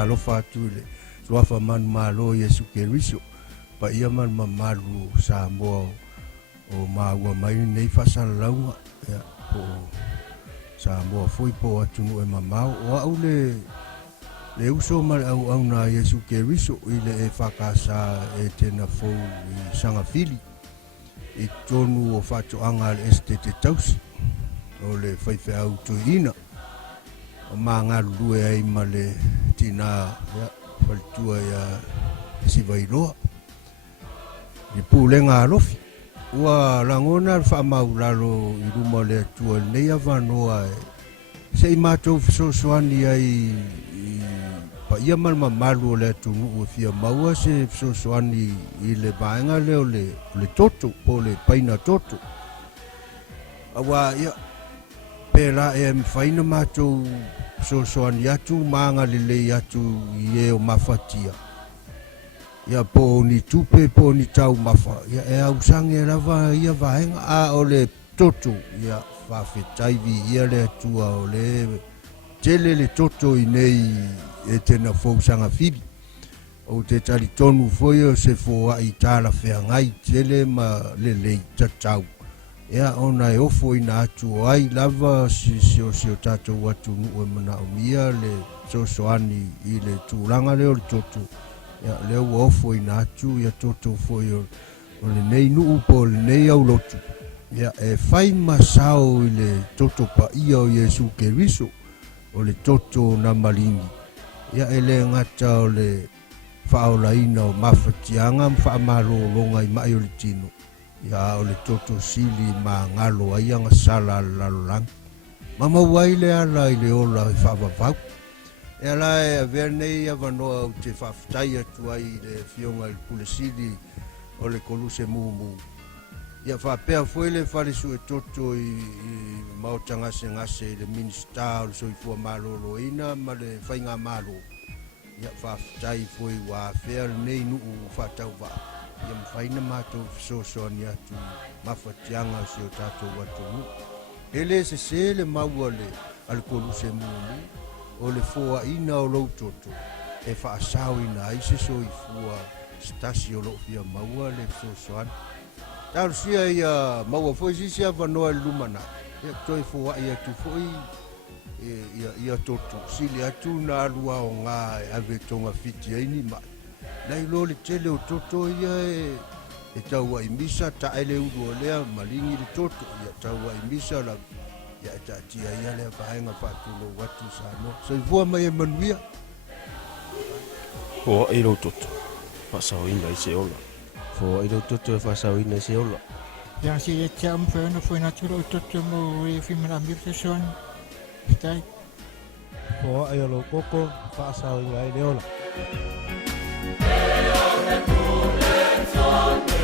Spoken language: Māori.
Alofa tule suafa man malo Yesu Keriso pa ia man mamalu sa moa o maua mai nei fasalaunga ya po sa moa foi po atunu e mamau o au le uso mal au na Yesu Keriso ile e fakasa Etena Fou Sagafili i tonu o fatoanga le estete tausi o le faife au tuina o manga lue ai male tina ya faltua ya sivailoa i pulenga alofi ua langona fa maulalo i ruma le atua nei avanoa sei matou fesoasoani ai pa ia mal mamalu o le atunu o fia maua se fesoasoani i le vaenga leo le toto po le paina toto awa ia pela e mfaina matou soani atu manga lele atu ye o mafatia ya po ni tupe po ni tau mafa ya e au sange lava ia vaenga a ole toto ya fa fetaivi ia le tua ole tele le toto i nei Etena Fou Sagafili o te tali tonu foi o se fo a itala feangai tele ma lele tatau ya ona e ofo ina atu ai lava si o tatou atu nu e mana o mia le soani i le tūranga leo le toto ya leo ofo ina atu ya toto foi o le nei nu po le nei au lotu ya e fai masao i le toto pa ia o Yesu Keriso o le toto na malingi ya ele ngata o le faolaina o mafatianga mfaamalo longa i mai o le tino ya o le toto sili ma ngalo ai anga sala lalolang mama wai le ala i le ola i whaavavau e ala e avernei avanoa o te whaftai atu ai le fionga i pule sili o le koluse mumu ia whapea foi le whalisu e toto i maota ngase le minista o le soifua malolo ina ma le whainga malo ia whaftai foi wa whea nei nuu whatau wa ia mwhaina mātou fisosoani atu mawhatianga si o tātou atu mu. Ele se le maua le alkoluse mumu o le foa ina o lau toto e whaasau ina ai se soifua stasi o lofia maua le fisosoani. Tāru sia ia maua foi sisi a wanoa lumana ia toi foa ia tu foi ia toto sili atu na alua o ngā ave tonga fiti aini mai. Nei lo le tele o toto ia e taua i misa ta ele uru o lea malingi le toto ia taua i misa la ia e tatia ia lea pahenga whatulo watu sano. So i vua mai e manuia. Hoa i lo toto, whasau ina i se ola. Hoa i lo toto e whasau ina i se ola. Ia si e tia umwhena fwena tiro o toto mo e whimera mirte son. Stai. Hoa i lo koko, whasau ina i le ola. Hey,